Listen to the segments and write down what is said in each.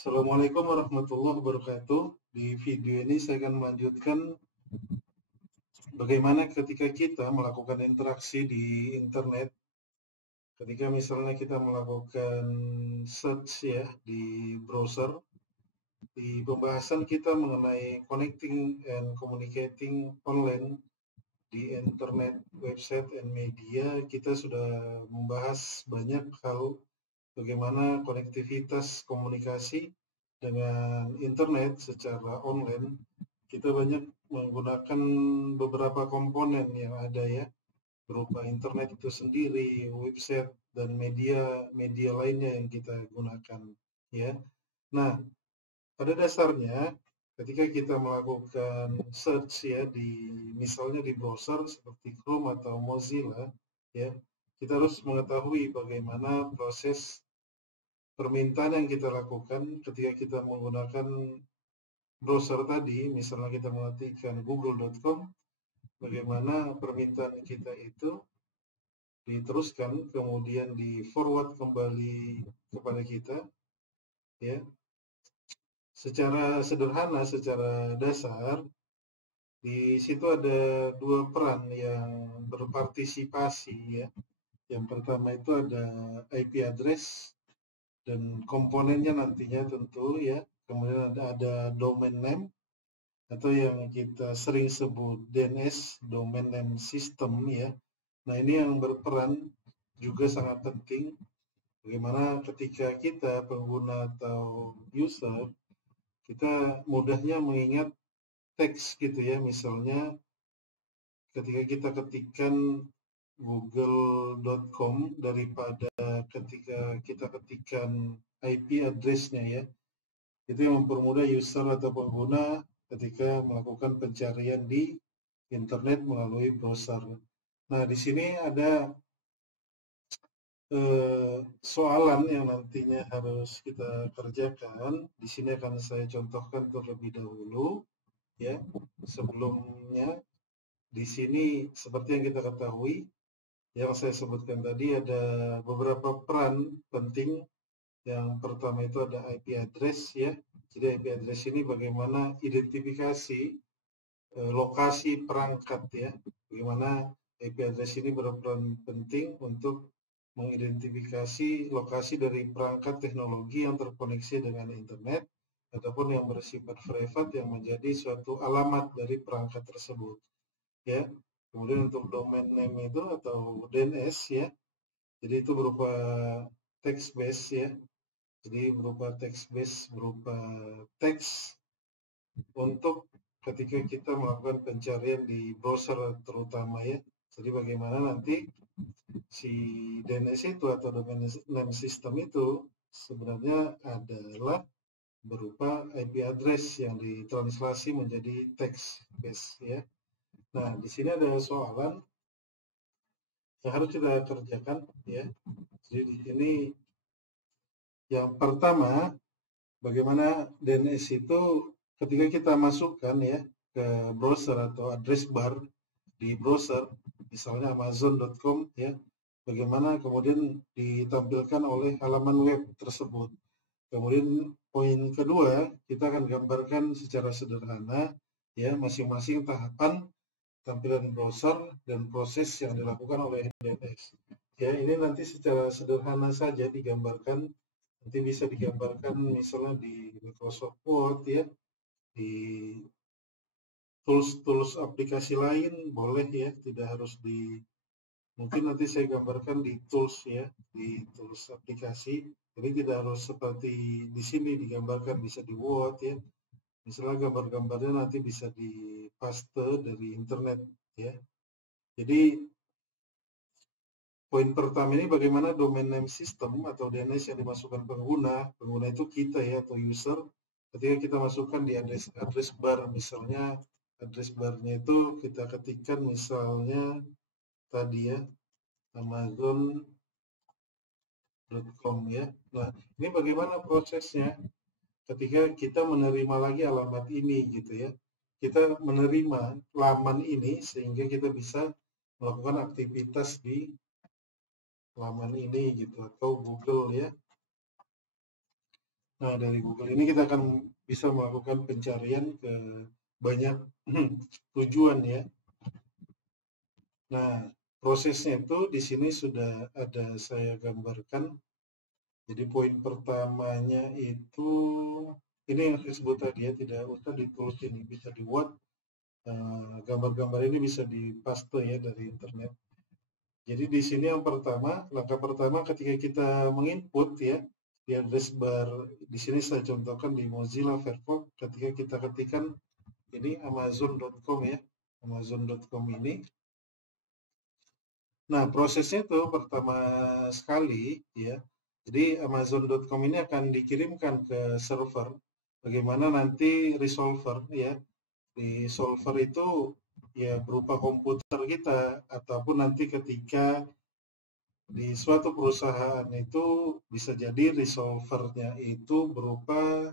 Assalamualaikum warahmatullahi wabarakatuh. Di video ini saya akan melanjutkan bagaimana ketika kita melakukan interaksi di internet, ketika misalnya kita melakukan search ya di browser. Di pembahasan kita mengenai connecting and communicating online di internet, website, and media, kita sudah membahas banyak hal bagaimana konektivitas komunikasi dengan internet secara online. Kita banyak menggunakan beberapa komponen yang ada ya, berupa internet itu sendiri, website, dan media lainnya yang kita gunakan ya. Nah, pada dasarnya ketika kita melakukan search ya misalnya di browser seperti Chrome atau Mozilla ya, kita harus mengetahui bagaimana proses permintaan yang kita lakukan ketika kita menggunakan browser tadi. Misalnya kita mengetikkan google.com, bagaimana permintaan kita itu diteruskan kemudian di forward kembali kepada kita ya. Secara sederhana, secara dasar, di situ ada dua peran yang berpartisipasi ya. Yang pertama itu ada IP address dan komponennya nantinya tentu ya. Kemudian ada domain name atau yang kita sering sebut DNS, domain name system ya. Nah, ini yang berperan juga sangat penting. Bagaimana ketika kita pengguna atau user, kita mudahnya mengingat teks gitu ya. Misalnya ketika kita ketikkan google.com daripada ketika kita ketikkan IP address-nya ya. Itu yang mempermudah user atau pengguna ketika melakukan pencarian di internet melalui browser. Nah, di sini ada soalan yang nantinya harus kita kerjakan. Di sini akan saya contohkan terlebih dahulu ya. Sebelumnya di sini seperti yang kita ketahui, yang saya sebutkan tadi ada beberapa peran penting. Yang pertama itu ada IP address ya. Jadi IP address ini bagaimana identifikasi lokasi perangkat ya. Bagaimana IP address ini berperan penting untuk mengidentifikasi lokasi dari perangkat teknologi yang terkoneksi dengan internet ataupun yang bersifat privat yang menjadi suatu alamat dari perangkat tersebut ya. Kemudian untuk domain name itu atau DNS ya, jadi itu berupa text base ya. Jadi berupa text base, berupa teks untuk ketika kita melakukan pencarian di browser terutama ya. Jadi bagaimana nanti si DNS itu atau domain name system itu sebenarnya adalah berupa IP address yang ditranslasi menjadi text base ya. Nah, di sini ada soalan yang harus kita kerjakan ya. Jadi di sini yang pertama, bagaimana DNS itu ketika kita masukkan ya ke browser atau address bar di browser, misalnya amazon.com ya, bagaimana kemudian ditampilkan oleh halaman web tersebut. Kemudian poin kedua, kita akan gambarkan secara sederhana ya masing-masing tahapan tampilan browser dan proses yang dilakukan oleh DNS. Ya, ini nanti secara sederhana saja digambarkan. Nanti bisa digambarkan misalnya di Microsoft Word ya, di tools aplikasi lain boleh ya, tidak harus mungkin nanti saya gambarkan di tools ya, di tools aplikasi. Jadi tidak harus seperti di sini digambarkan, bisa di Word ya. Misalnya gambar-gambarnya nanti bisa dipaste dari internet ya. Jadi poin pertama ini bagaimana domain name system atau DNS yang dimasukkan pengguna itu kita ya atau user, ketika kita masukkan di address bar, misalnya address barnya itu kita ketikkan misalnya tadi ya amazon.com ya. Nah, ini bagaimana prosesnya ketika kita menerima lagi alamat ini gitu ya. Kita menerima laman ini sehingga kita bisa melakukan aktivitas di laman ini gitu atau Google ya. Nah, dari Google ini kita akan bisa melakukan pencarian ke banyak tujuan ya. Nah, prosesnya itu di sini sudah ada saya gambarkan. Jadi poin pertamanya itu ini yang saya sebut tadi ya, tidak usah ditulis ini, bisa dibuat. Gambar-gambar ini bisa dipaste ya dari internet. Jadi di sini yang pertama, langkah pertama ketika kita menginput ya di address bar, di sini saya contohkan di Mozilla Firefox, ketika kita ketikkan ini amazon.com ya, amazon.com ini. Nah, prosesnya itu pertama sekali ya. Jadi amazon.com ini akan dikirimkan ke server. Bagaimana nanti resolver ya. Resolver itu ya berupa komputer kita ataupun nanti ketika di suatu perusahaan itu bisa jadi resolvernya itu berupa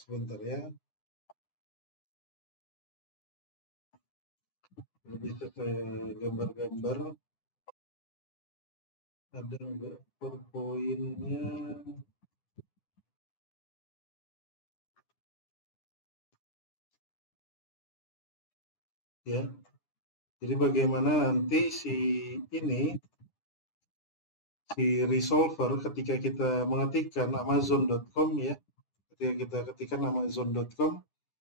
sebentar ya. Bisa saya gambar-gambar ada nggak poinnya ya. Jadi bagaimana nanti ini si resolver ketika kita mengetikkan amazon.com ya, ketika kita ketikkan amazon.com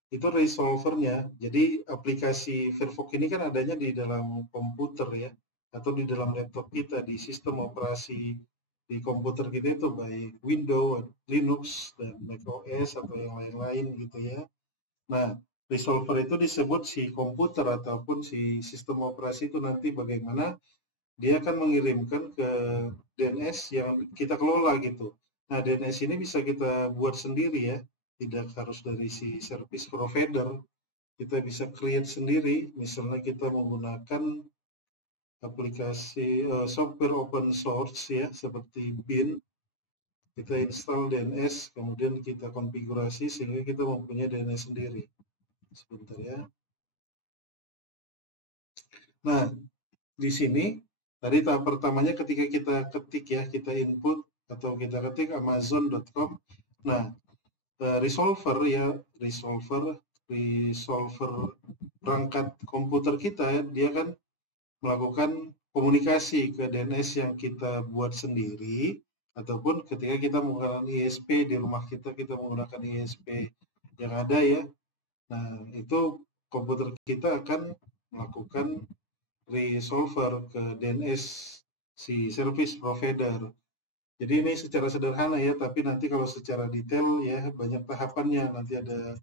itu resolvernya. Jadi aplikasi Firefox ini kan adanya di dalam komputer ya, atau di dalam laptop kita, di sistem operasi di komputer kita itu baik Windows, Linux, dan macOS atau yang lain-lain gitu ya. Nah, resolver itu disebut si komputer ataupun si sistem operasi itu nanti bagaimana dia akan mengirimkan ke DNS yang kita kelola gitu. Nah, DNS ini bisa kita buat sendiri ya, tidak harus dari si service provider. Kita bisa create sendiri, misalnya kita menggunakan aplikasi software open source ya, seperti Bin. Kita install DNS, kemudian kita konfigurasi sehingga kita mempunyai DNS sendiri. Sebentar ya. Nah, di sini tadi tahap pertamanya ketika kita ketik ya, kita input atau kita ketik amazon.com. Nah, resolver ya, resolver perangkat komputer kita dia kan melakukan komunikasi ke DNS yang kita buat sendiri ataupun ketika kita menggunakan ISP di rumah kita menggunakan ISP yang ada ya. Nah, itu komputer kita akan melakukan resolver ke DNS si service provider. Jadi ini secara sederhana ya, tapi nanti kalau secara detail ya banyak tahapannya. Nanti ada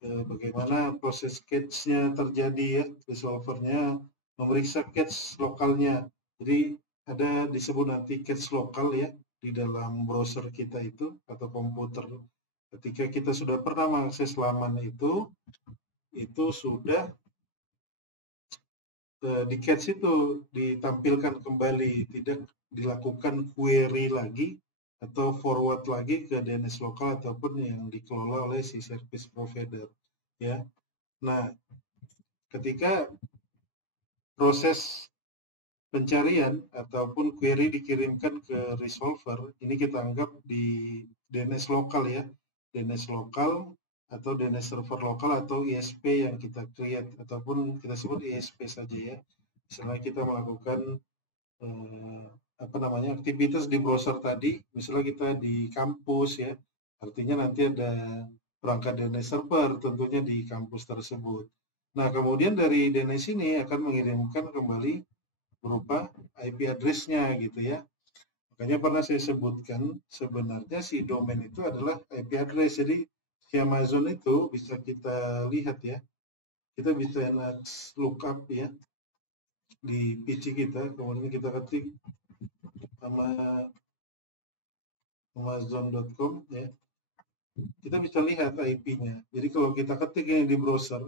bagaimana proses cache-nya terjadi ya, resolvernya memeriksa cache lokalnya. Jadi ada disebut nanti cache lokal ya di dalam browser kita itu atau komputer. Ketika kita sudah pernah mengakses laman itu sudah di cache itu ditampilkan kembali, tidak dilakukan query lagi atau forward lagi ke DNS lokal ataupun yang dikelola oleh si service provider ya. Nah, ketika proses pencarian ataupun query dikirimkan ke resolver, ini kita anggap di DNS lokal ya, DNS lokal atau DNS server lokal atau ISP yang kita create ataupun kita sebut ISP saja ya. Misalnya kita melakukan aktivitas di browser tadi, misalnya kita di kampus ya, artinya nanti ada perangkat DNS server tentunya di kampus tersebut. Nah, kemudian dari DNS ini akan mengirimkan kembali berupa IP address-nya gitu ya. Makanya pernah saya sebutkan sebenarnya si domain itu adalah IP address. Jadi si Amazon itu bisa kita lihat ya. Kita bisa lookup ya di PC kita, kemudian kita ketik amazon.com ya. Kita bisa lihat IP-nya. Jadi kalau kita ketik yang di browser,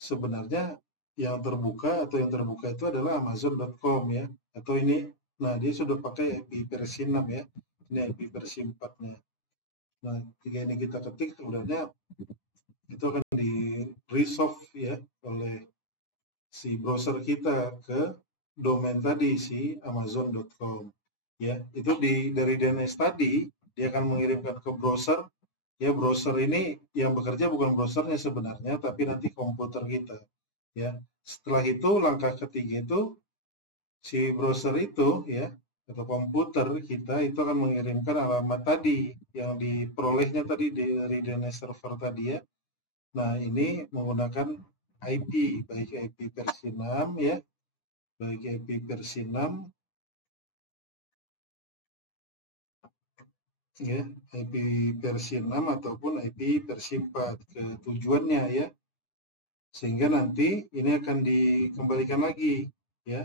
sebenarnya yang terbuka itu adalah amazon.com ya. Atau ini, nah dia sudah pakai IP versi 6 ya. Ini IP versi 4-nya. Nah, jika ini kita ketik, sebenarnya itu akan di resolve ya oleh si browser kita ke domain tadi si amazon.com ya. Itu dari DNS tadi dia akan mengirimkan ke browser Ya, browser ini yang bekerja bukan browsernya sebenarnya, tapi nanti komputer kita. Ya, setelah itu langkah ketiga itu si browser itu ya atau komputer kita itu akan mengirimkan alamat tadi yang diperolehnya tadi dari DNS server tadi ya. Nah, ini menggunakan IP, baik IP versi 6 ya, baik IP versi 6 ya, IP versi 6 ataupun IP versi 4 ke tujuannya ya. Sehingga nanti ini akan dikembalikan lagi ya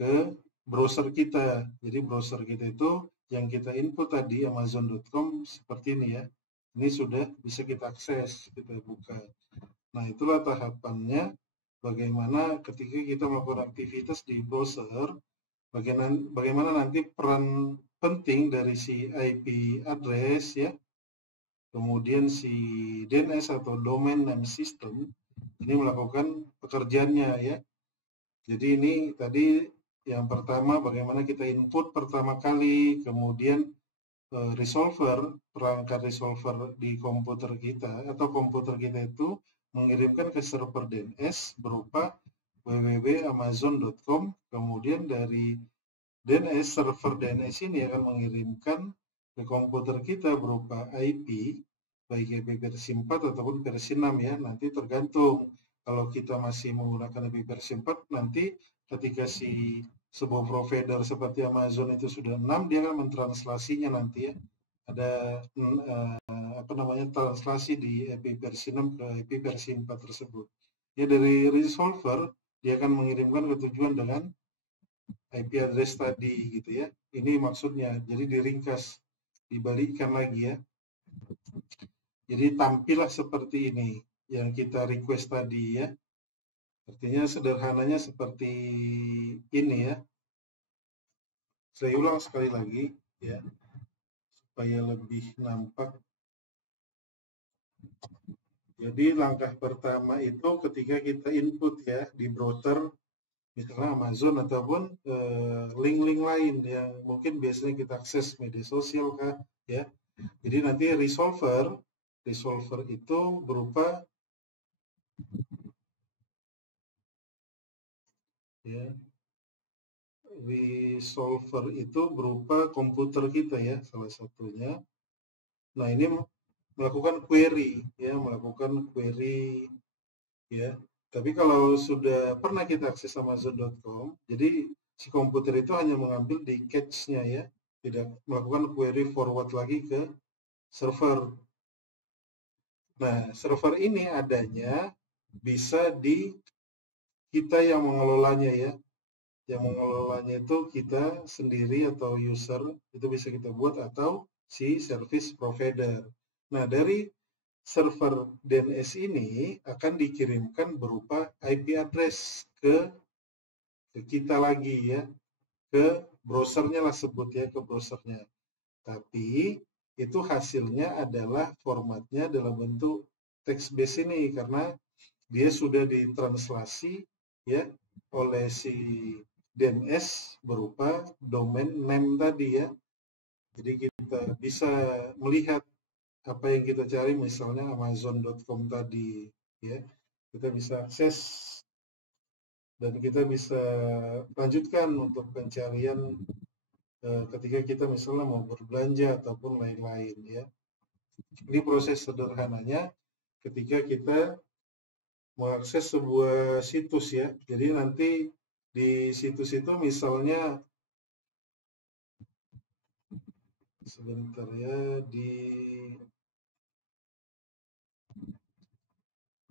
ke browser kita. Jadi browser kita itu yang kita input tadi amazon.com seperti ini ya. Ini sudah bisa kita akses, kita buka. Nah, itulah tahapannya bagaimana ketika kita melakukan aktivitas di browser, bagaimana nanti peran penting dari si IP address ya, kemudian si DNS atau Domain Name System ini melakukan pekerjaannya ya. Jadi ini tadi yang pertama bagaimana kita input pertama kali, kemudian resolver, perangkat resolver di komputer kita atau komputer kita itu mengirimkan ke server DNS berupa www.amazon.com, kemudian dari DNS server DNS ini akan mengirimkan ke komputer kita berupa IP, baik IP versi 4 ataupun versi 6 ya, nanti tergantung. Kalau kita masih menggunakan IP versi 4, nanti ketika sebuah provider seperti Amazon itu sudah 6, dia akan mentranslasinya nanti ya. Ada apa namanya translasi di IP versi 6 ke IP versi 4 tersebut. Ya, dari resolver dia akan mengirimkan ke tujuan dengan IP address tadi gitu ya. Ini maksudnya. Jadi diringkas, dibalikkan lagi ya. Jadi tampillah seperti ini yang kita request tadi ya. Artinya sederhananya seperti ini ya. Saya ulang sekali lagi ya supaya lebih nampak. Jadi langkah pertama itu ketika kita input ya di browser misalnya Amazon ataupun link-link lain yang mungkin biasanya kita akses media sosial kah ya. Jadi nanti resolver itu berupa ya resolver itu berupa komputer kita ya salah satunya. Nah, ini melakukan query ya, melakukan query ya. Tapi kalau sudah pernah kita akses amazon.com, jadi si komputer itu hanya mengambil di cache-nya ya, tidak melakukan query forward lagi ke server. Nah, server ini adanya bisa di kita yang mengelolanya ya. Yang mengelolanya itu kita sendiri atau user, itu bisa kita buat atau si service provider. Nah, dari server DNS ini akan dikirimkan berupa IP address ke kita lagi ya, ke browsernya lah sebut ya, ke browsernya. Tapi itu hasilnya adalah formatnya dalam bentuk text base ini karena dia sudah ditranslasi ya oleh si DNS berupa domain name tadi ya. Jadi kita bisa melihat apa yang kita cari misalnya amazon.com tadi ya. Kita bisa akses dan kita bisa lanjutkan untuk pencarian ketika kita misalnya mau berbelanja ataupun lain-lain ya. Ini proses sederhananya ketika kita mengakses sebuah situs ya. Jadi nanti di situs itu misalnya sebentar ya di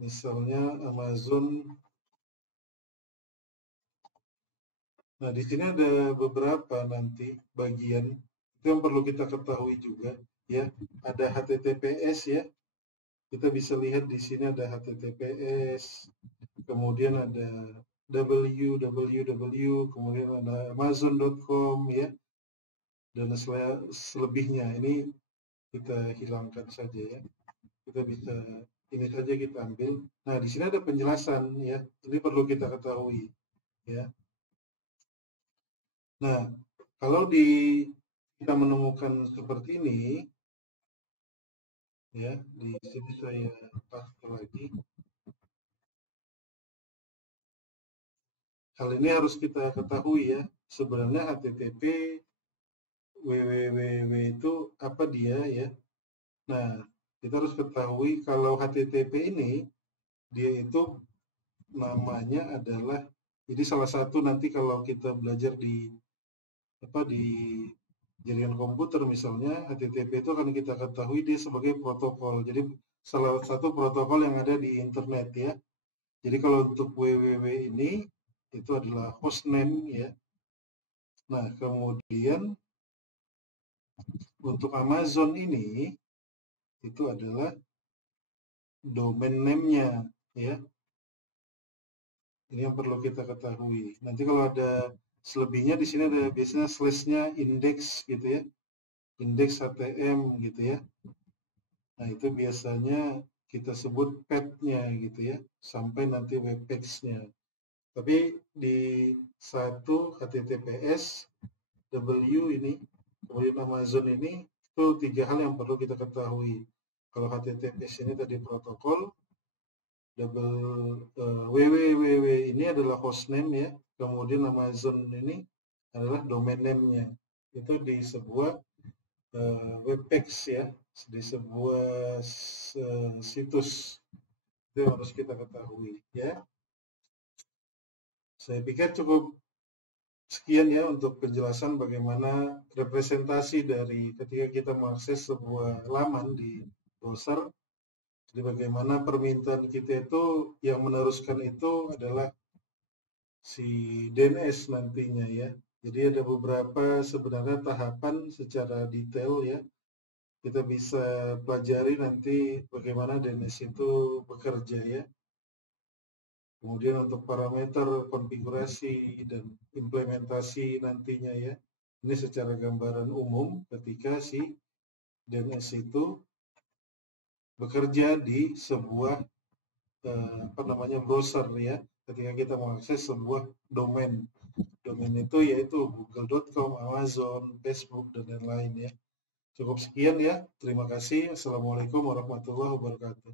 misalnya Amazon. Nah, di sini ada beberapa nanti bagian itu yang perlu kita ketahui juga ya. Ada HTTPS ya. Kita bisa lihat di sini ada HTTPS, kemudian ada www, kemudian ada amazon.com ya. Dan selebihnya ini kita hilangkan saja ya. Kita bisa ini saja kita ambil. Nah, di sini ada penjelasan ya. Ini perlu kita ketahui ya. Nah, kalau kita menemukan seperti ini, Ya, di sini saya paste lagi. Hal ini harus kita ketahui ya. Sebenarnya HTTP www itu apa dia ya. Nah, kita harus ketahui kalau HTTP ini dia itu namanya adalah, jadi salah satu nanti kalau kita belajar di jaringan komputer misalnya, HTTP itu akan kita ketahui dia sebagai protokol. Jadi salah satu protokol yang ada di internet ya. Jadi kalau untuk www ini itu adalah hostname ya. Nah, kemudian untuk Amazon ini itu adalah domain name-nya ya. Ini yang perlu kita ketahui. Nanti kalau ada selebihnya di sini ada biasanya slash-nya index gitu ya. Index HTM gitu ya. Nah, itu biasanya kita sebut path-nya gitu ya, sampai nanti web page-nya. Tapi di satu HTTPS W ini, kemudian Amazon ini, itu 3 hal yang perlu kita ketahui. Kalau HTTPS ini tadi protokol, www ini adalah hostname ya, kemudian Amazon ini adalah domain name-nya. Itu di sebuah web page ya, di sebuah situs. Itu yang harus kita ketahui ya. Saya pikir cukup sekian ya untuk penjelasan bagaimana representasi dari ketika kita mengakses sebuah laman di browser. Jadi bagaimana permintaan kita itu yang meneruskan itu adalah si DNS nantinya ya. Jadi ada beberapa sebenarnya tahapan secara detail ya. Kita bisa pelajari nanti bagaimana DNS itu bekerja ya. Kemudian untuk parameter konfigurasi dan implementasi nantinya ya. Ini secara gambaran umum ketika si DNS itu bekerja di sebuah browser ya. Ketika kita mengakses sebuah domain. Domain itu yaitu google.com, Amazon, Facebook, dan lain-lain ya. Cukup sekian ya. Terima kasih. Assalamualaikum warahmatullahi wabarakatuh.